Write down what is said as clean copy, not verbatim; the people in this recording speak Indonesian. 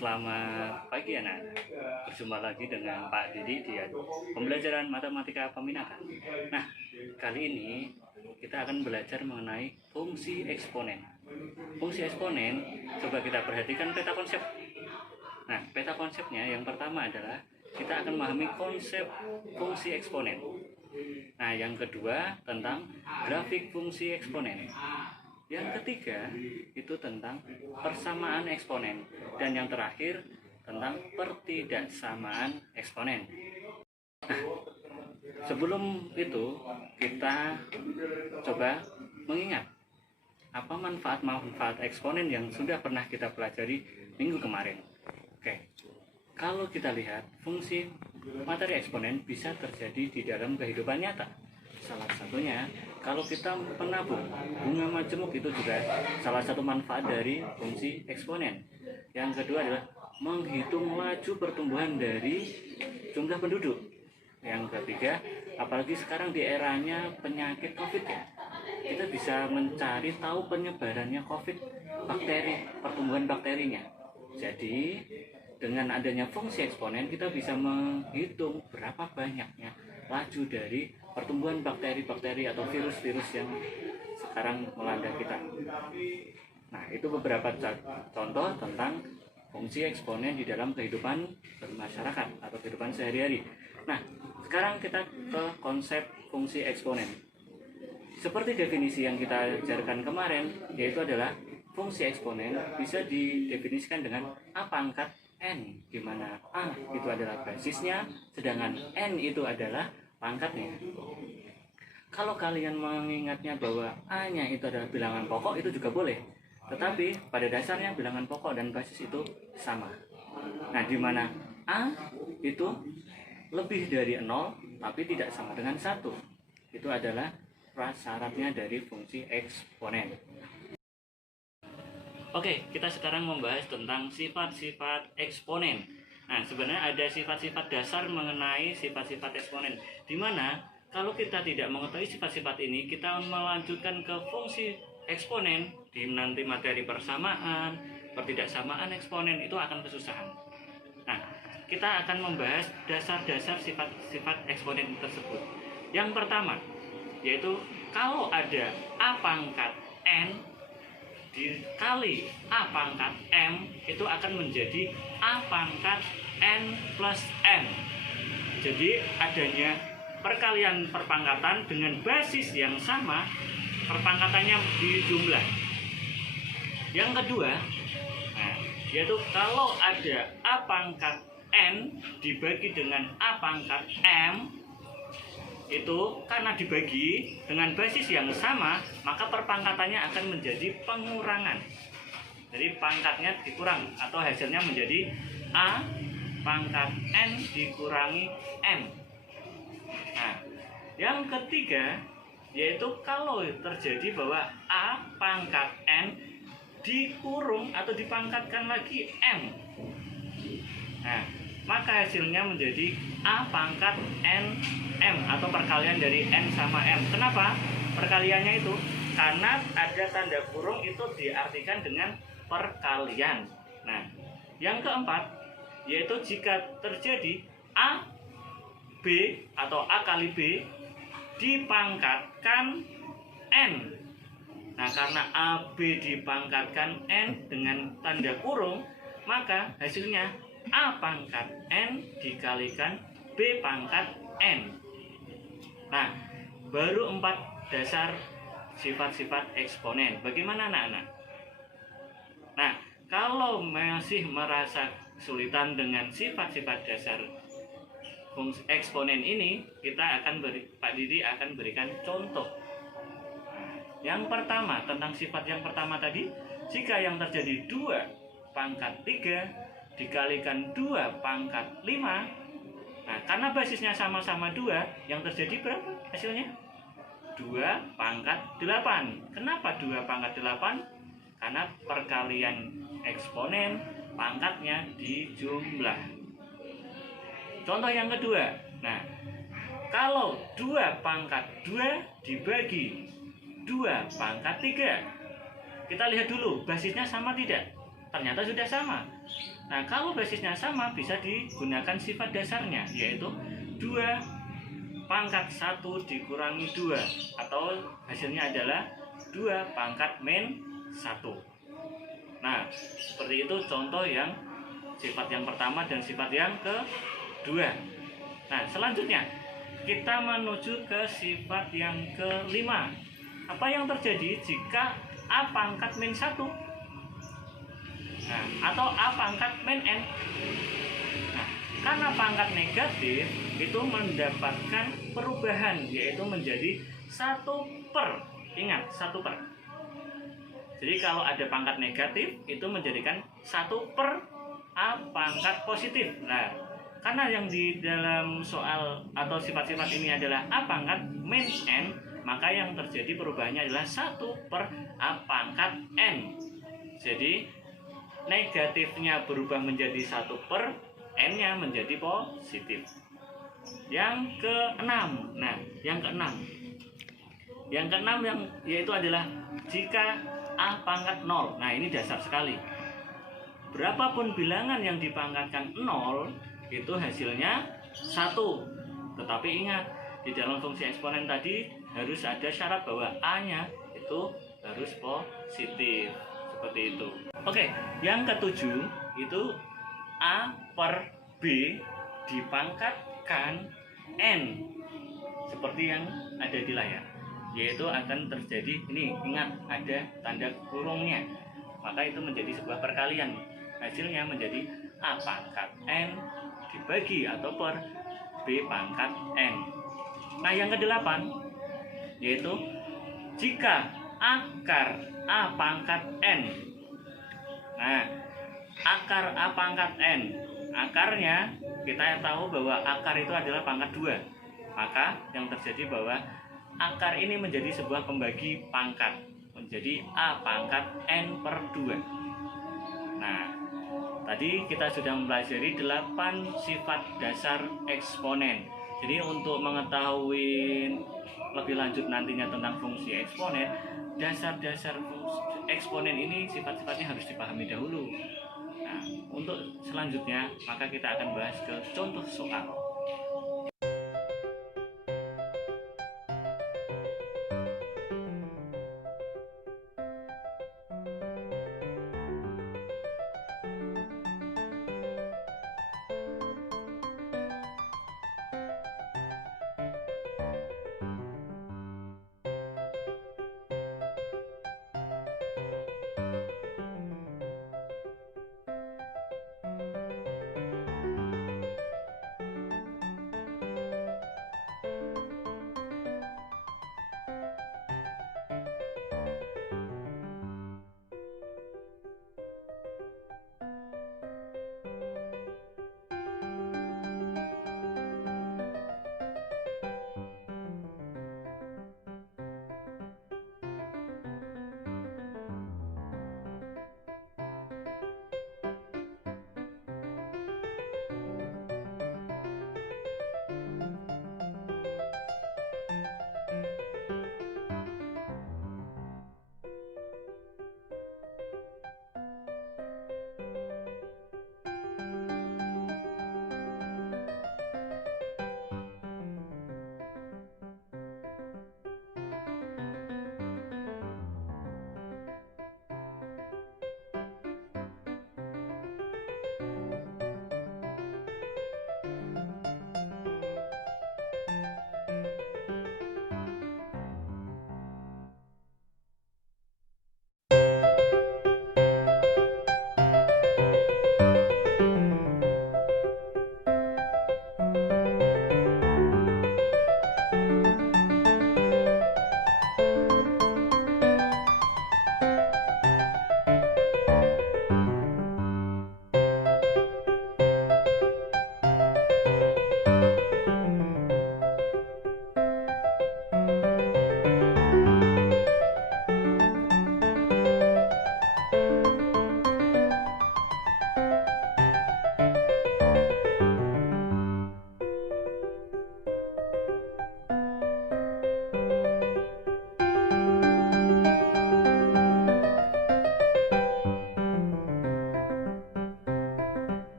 selamat pagi anak-anak. Berjumpa lagi dengan Pak Didi di pembelajaran matematika peminatan. Nah, kali ini kita akan belajar mengenai fungsi eksponen. Fungsi eksponen, coba kita perhatikan peta konsep. Nah, peta konsepnya yang pertama adalah kita akan memahami konsep fungsi eksponen. Nah, yang kedua tentang grafik fungsi eksponen. Yang ketiga itu tentang persamaan eksponen, dan yang terakhir tentang pertidaksamaan eksponen. Nah, sebelum itu kita coba mengingat apa manfaat-manfaat eksponen yang sudah pernah kita pelajari minggu kemarin. Oke, kalau kita lihat fungsi materi eksponen bisa terjadi di dalam kehidupan nyata. Salah satunya kalau kita menabung bunga majemuk, itu juga salah satu manfaat dari fungsi eksponen. Yang kedua adalah menghitung laju pertumbuhan dari jumlah penduduk. Yang ketiga, apalagi sekarang di eranya penyakit COVID ya, kita bisa mencari tahu penyebarannya COVID, bakteri, pertumbuhan bakterinya. Jadi dengan adanya fungsi eksponen kita bisa menghitung berapa banyaknya laju dari pertumbuhan bakteri-bakteri atau virus-virus yang sekarang melanda kita. Nah, itu beberapa contoh tentang fungsi eksponen di dalam kehidupan bermasyarakat atau kehidupan sehari-hari. Nah, sekarang kita ke konsep fungsi eksponen. Seperti definisi yang kita ajarkan kemarin, yaitu adalah fungsi eksponen bisa didefinisikan dengan A pangkat N, di mana A itu adalah basisnya, sedangkan N itu adalah pangkatnya. Kalau kalian mengingatnya bahwa A-nya itu adalah bilangan pokok, itu juga boleh. Tetapi pada dasarnya bilangan pokok dan basis itu sama. Nah, di mana A itu lebih dari 0 tapi tidak sama dengan 1. Itu adalah prasyaratnya dari fungsi eksponen. Oke, kita sekarang membahas tentang sifat-sifat eksponen. Nah, sebenarnya ada sifat-sifat dasar mengenai sifat-sifat eksponen, di mana kalau kita tidak mengetahui sifat-sifat ini, kita melanjutkan ke fungsi eksponen di nanti materi persamaan, pertidaksamaan eksponen, itu akan kesusahan. Nah, kita akan membahas dasar-dasar sifat-sifat eksponen tersebut. Yang pertama, yaitu kalau ada A pangkat N dikali A pangkat M, itu akan menjadi A pangkat N plus M. Jadi adanya perkalian perpangkatan dengan basis yang sama, perpangkatannya dijumlah. Yang kedua, yaitu kalau ada A pangkat N dibagi dengan A pangkat M, itu karena dibagi dengan basis yang sama, maka perpangkatannya akan menjadi pengurangan. Jadi pangkatnya dikurang atau hasilnya menjadi A pangkat N dikurangi M. Nah, yang ketiga yaitu kalau terjadi bahwa A pangkat N dikurung atau dipangkatkan lagi M. Nah, maka hasilnya menjadi A pangkat N M atau perkalian dari N sama M. Kenapa perkaliannya itu? Karena ada tanda kurung, itu diartikan dengan perkalian. Nah, yang keempat yaitu jika terjadi A B atau A kali B dipangkatkan N. Nah, karena A B dipangkatkan N dengan tanda kurung, maka hasilnya A pangkat N dikalikan B pangkat N. Nah, baru 4 dasar sifat-sifat eksponen. Bagaimana anak-anak? Nah, kalau masih merasa kesulitan dengan sifat-sifat dasar fungsi eksponen ini, Pak Didi akan berikan contoh. Yang pertama, tentang sifat yang pertama tadi, jika yang terjadi 2 pangkat 3 dikalikan 2 pangkat 5, nah, karena basisnya sama-sama 2, yang terjadi berapa hasilnya? 2 pangkat 8. Kenapa 2 pangkat 8? Karena perkalian eksponen, pangkatnya dijumlah. Contoh yang kedua. Nah, kalau 2 pangkat 2 dibagi 2 pangkat 3, kita lihat dulu basisnya sama tidak? Ternyata sudah sama. Nah, kalau basisnya sama bisa digunakan sifat dasarnya, yaitu 2 pangkat 1 dikurangi 2, atau hasilnya adalah 2 pangkat min 1. Nah, seperti itu contoh yang sifat yang pertama dan sifat yang kedua. Nah, selanjutnya kita menuju ke sifat yang kelima. Apa yang terjadi jika A pangkat min 1? Nah, atau A pangkat min N. Nah, karena pangkat negatif itu mendapatkan perubahan, yaitu menjadi 1/. Ingat, 1/. Jadi kalau ada pangkat negatif itu menjadikan 1/. A pangkat positif. Nah, karena yang di dalam soal atau sifat-sifat ini adalah A pangkat min N, maka yang terjadi perubahannya adalah 1/. A pangkat N. Jadi negatifnya berubah menjadi 1/. N-nya menjadi positif. Yang keenam. Nah, yang keenam yang yaitu adalah jika A pangkat 0. Nah, ini dasar sekali. Berapapun bilangan yang dipangkatkan 0, itu hasilnya 1. Tetapi ingat, di dalam fungsi eksponen tadi harus ada syarat bahwa A-nya itu harus positif. Seperti itu. Oke, yang ketujuh itu A per B dipangkatkan N. Seperti yang ada di layar. Yaitu akan terjadi, ini ingat ada tanda kurungnya. Maka itu menjadi sebuah perkalian. Hasilnya menjadi A pangkat N dibagi atau per B pangkat N. Nah, yang kedelapan yaitu jika akar A pangkat N. Nah, akar A pangkat N, akarnya kita tahu bahwa akar itu adalah pangkat 2. Maka yang terjadi bahwa akar ini menjadi sebuah pembagi pangkat, menjadi A pangkat N per 2. Nah, tadi kita sudah mempelajari 8 sifat dasar eksponen. Jadi untuk mengetahui lebih lanjut nantinya tentang fungsi eksponen, dasar-dasar fungsi eksponen ini sifat-sifatnya harus dipahami dahulu. Nah, untuk selanjutnya maka kita akan bahas ke contoh soal.